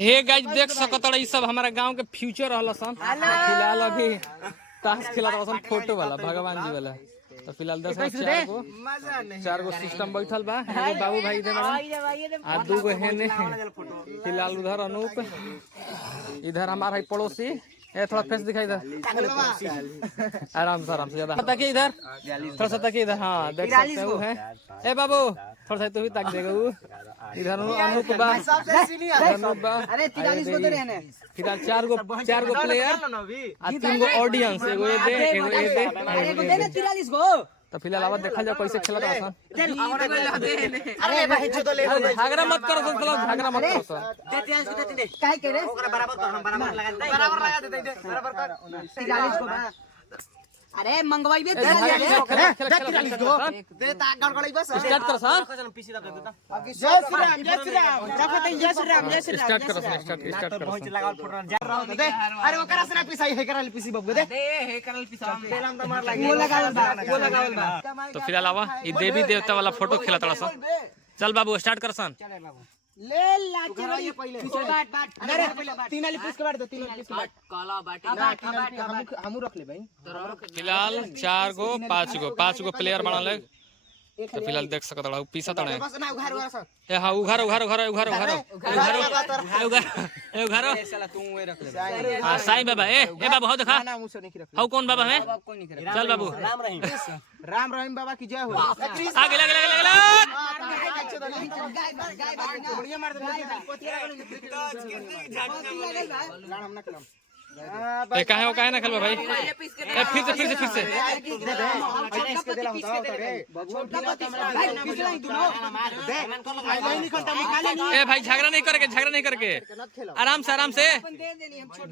Hey guys देख सकत ई सब हमारा गांव के फ्यूचर रहल सन। फिलहाल अभी ताश खेला सन फोटो वाला भगवान जी वाला। तो फिलहाल 4 गो सिस्टम बैठल बा। एगो बाबू भाई इधर आ 2 गो हेने। फिलहाल उधर अनूप, इधर हमारा है पड़ोसी। ए थोड़ा फेस दिखाई इधर, आराम से ज्यादा ताकि इधर थोड़ा सा ताकि इधर। हाँ देख सकते हो है। ए बाबू थोड़ा सा तू भी ताक देगा। इधर अनूप बा, अनूप बा। अरे 43 गो तो रहने। फिलहाल 4 गो प्लेयर आ 3 गो ऑडियंस। एगो ये दे, एगो ये दे, एगो दे ना 43 गो। तो फिलहाल अब देखा जाओ कैसे खेला था सन। अरे भाई जो तो ले लो, झगड़ा मत करो सन, झगड़ा मत करो सन। दे 43 दे काहे के रे ओकरा बराबर कर, हम बराबर लगा दे, बराबर कर 43 को बा। अरे मंगवाइबे दे 43 को दे ता गड़गड़ाई बस स्टार्ट कर सर। पीसी रख दे ता जय श्री राम, जय श्री राम रखो त जय श्री राम, जय श्री राम स्टार्ट कर स्टार्ट कर बहुत लगावल फोटो जा रहा दे। अरे ओकरा से पीसाई है करल पीसी बब दे हे करल पीसा पेलाम त मार लागी वो लगावल बा। तो फिलहाल आवा ई देवी देवता वाला फोटो खेला तड़ा सन। चल बाबू स्टार्ट कर सन। चल बाबू ले लाठी रही पहले बाट अरे तीन वाली पीस के बाट दो, तीन वाली पीस के बाट काला बाट हमू रख ले भाई। फिलहाल 4 गो 5 गो प्लेयर बना ले। तो फिलहाल देख सकत बड़ा पीसा तड़े ए। हां उघार ए साला तू ए रख ले। हां साईं बाबा ए बाबा हो देखा ना मुझसे नहीं रख। हां कौन बाबा है? कोई नहीं करे। चल बाबू राम रहीम बाबा की जय हो। आगे लगे बढ़िया मार दे। ए काहे ना खेलबा भाई। ए फिर से ए भाई झगड़ा नहीं करके आराम से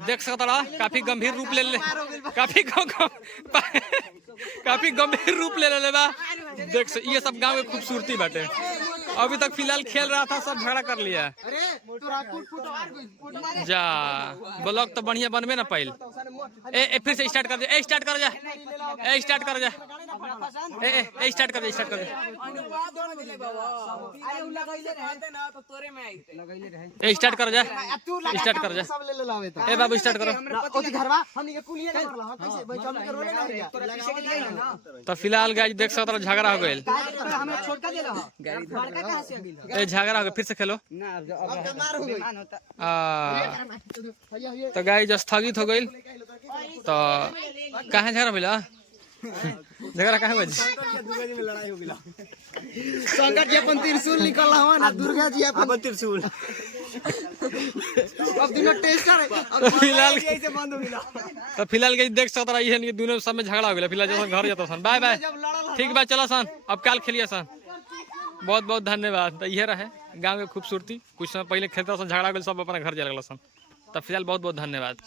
देख सकता रहा। काफी गंभीर रूप ले ले, काफी गंभीर रूप ले ले बा। देख ये सब गांव की खूबसूरती बाटे। अभी तक फिलहाल खेल रहा था, सब झगड़ा कर लिया। जा ब्लॉग तो बढ़िया बनबे ना पाइल। ए फिर से स्टार्ट कर जा। स्टार्ट कर जा। स्टार्ट कर जा। ए बाबू स्टार्ट करो। तो फिलहाल गाइस देख सकते हो झगड़ा हो गइल। झगड़ा हो गया, फिर से खेलो। तो गाइस स्थगित हो गई। तो कहाँ झगड़ा मिला? झगड़ा कहाँ बज? लड़ाई हो गई। संकट जी अपन त्रिशूल निकल रहा है ना, दुर्गा जी अपन त्रिशूल। अब दोनों टेस्टर है। फिलहाल ऐसे बंद हो गया। तो फिलहाल गाइस देख सकते रही है दोनों सब में झगड़ा हो गया। फिलहाल जैसे घर जाता सन। बाय बाय, ठीक बा चलो सन, अब कल खेलिए सन। बहुत धन्यवाद। तो यह रहे गांव की खूबसूरती। कुछ समय पहले खेलता सन, झगड़ा हो गया, सब अपना घर जा लगल सन। तो फिलहाल बहुत धन्यवाद।